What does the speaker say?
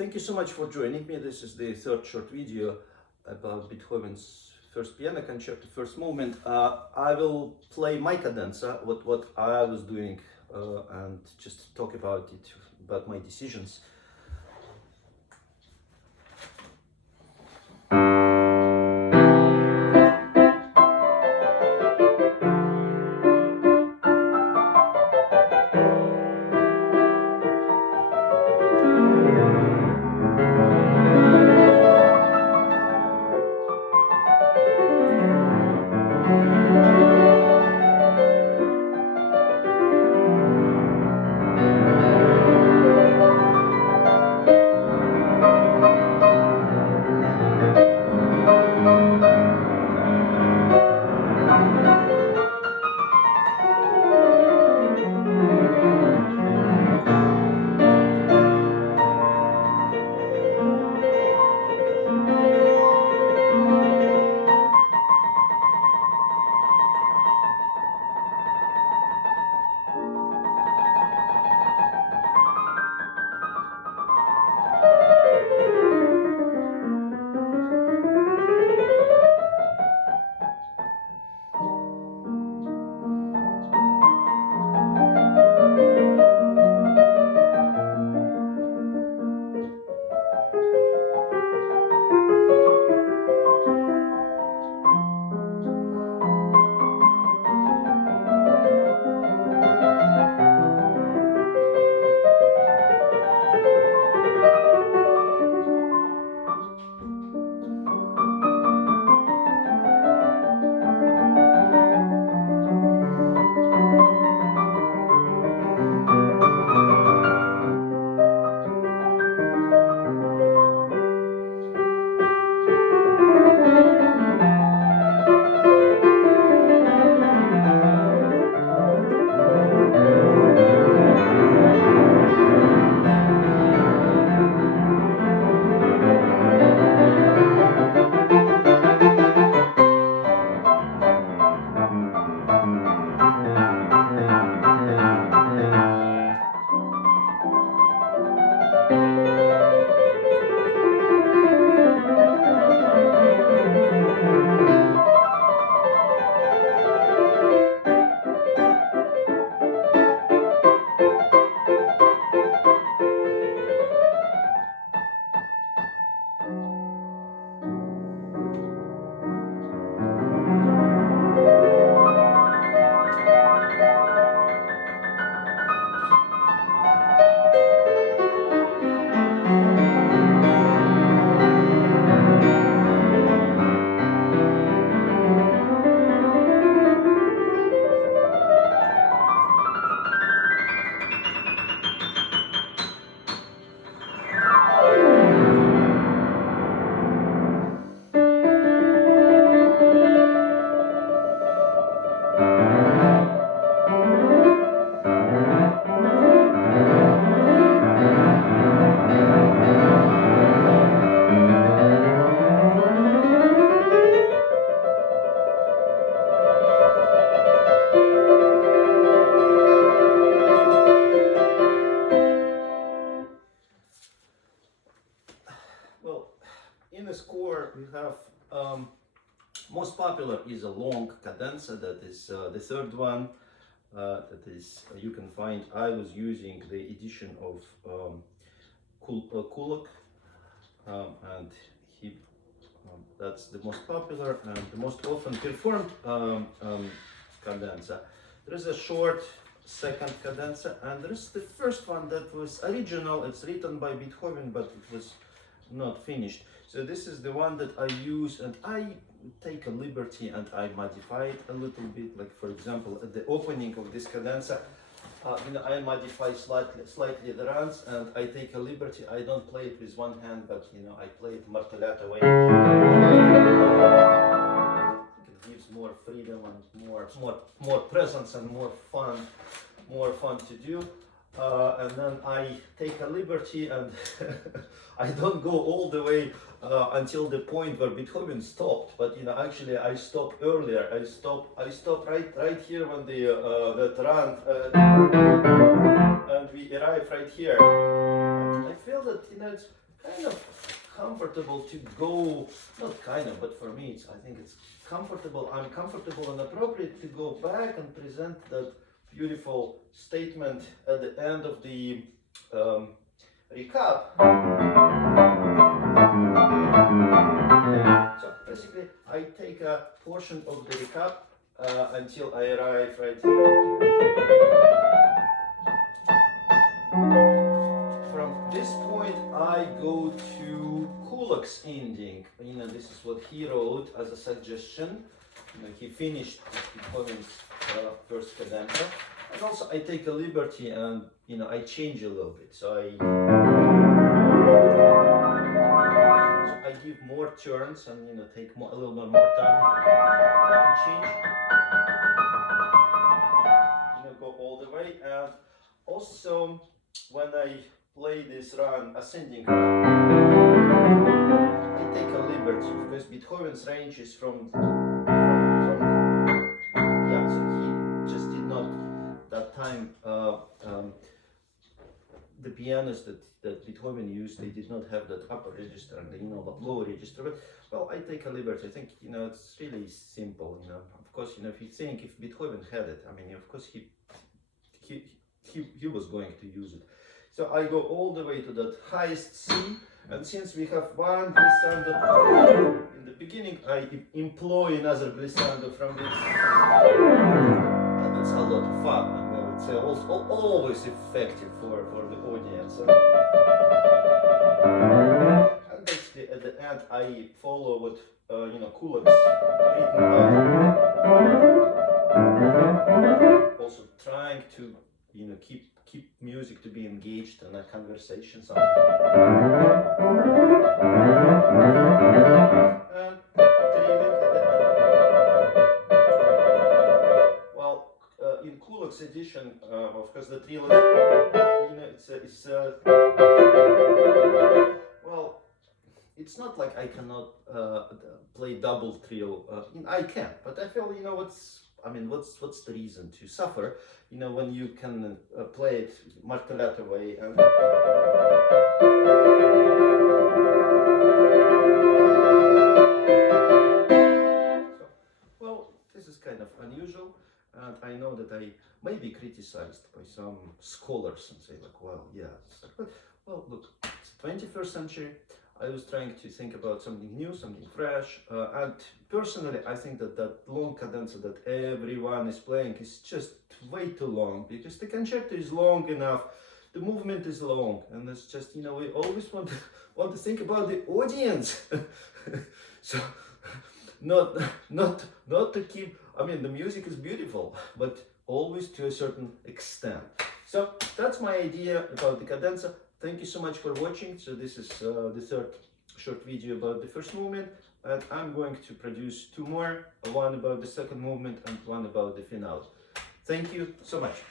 Thank you so much for joining me. This is the third short video about Beethoven's first piano concerto, first movement. I will play my cadenza, what I was doing, and just talk about it, about my decisions. Well, in the score we have most popular is a long cadenza, that is the third one. That is you can find. I was using the edition of Kulak, and he that's the most popular and the most often performed cadenza. There is a short second cadenza, and there is the first one that was original. It's written by Beethoven, but it was not finished. So this is the one that I use, and I take a liberty and I modify it a little bit. Like for example, at the opening of this cadenza, I modify slightly the runs, and I take a liberty. I don't play it with one hand, but I play it martellato way. It gives more freedom and more presence and more fun to do. And then I take a liberty, and I don't go all the way until the point where Beethoven stopped. But actually, I stopped earlier. I stopped right here when that run, and we arrive right here. And I feel that it's kind of comfortable to go, not kind of, but for me, I think it's comfortable. I'm comfortable and appropriate to go back and present that beautiful statement at the end of the recap. So basically, I take a portion of the recap until I arrive right here. From this point, I go to Kulak's ending. This is what he wrote as a suggestion. He finished Beethoven's first cadenza, and also I take a liberty and I change a little bit. So I give more turns and take a little bit more time and change. Go all the way, and also when I play this run, ascending run, I take a liberty because Beethoven's range is from so he just did not that time. The pianos that Beethoven used, they did not have that upper register and the lower register. But well, I take a liberty. I think it's really simple. Of course, if you think if Beethoven had it, I mean, of course he was going to use it. So I go all the way to that highest C, and since we have one glissando in the beginning, I employ another glissando from this, and it's a lot of fun. And it's always effective for the audience. And basically at the end, I follow what Kulak's written about. Also trying to keep music to be engaged in a conversation. And well, in Kulak's edition, of course, the trill is well, it's not like I cannot play double trill. I can, but I feel what's the reason to suffer? When you can play it martellato way. Well, this is kind of unusual, and I know that I may be criticized by some scholars and say like, well, yeah, well, look, it's 21st century. I was trying to think about something new, something fresh, and personally I think that long cadenza that everyone is playing is just way too long, because the concerto is long enough, the movement is long, and it's just, we always want to think about the audience. So not to keep, the music is beautiful, but always to a certain extent. So that's my idea about the cadenza. Thank you so much for watching. So this is the third short video about the first movement, and I'm going to produce two more, one about the second movement and one about the finale. Thank you so much.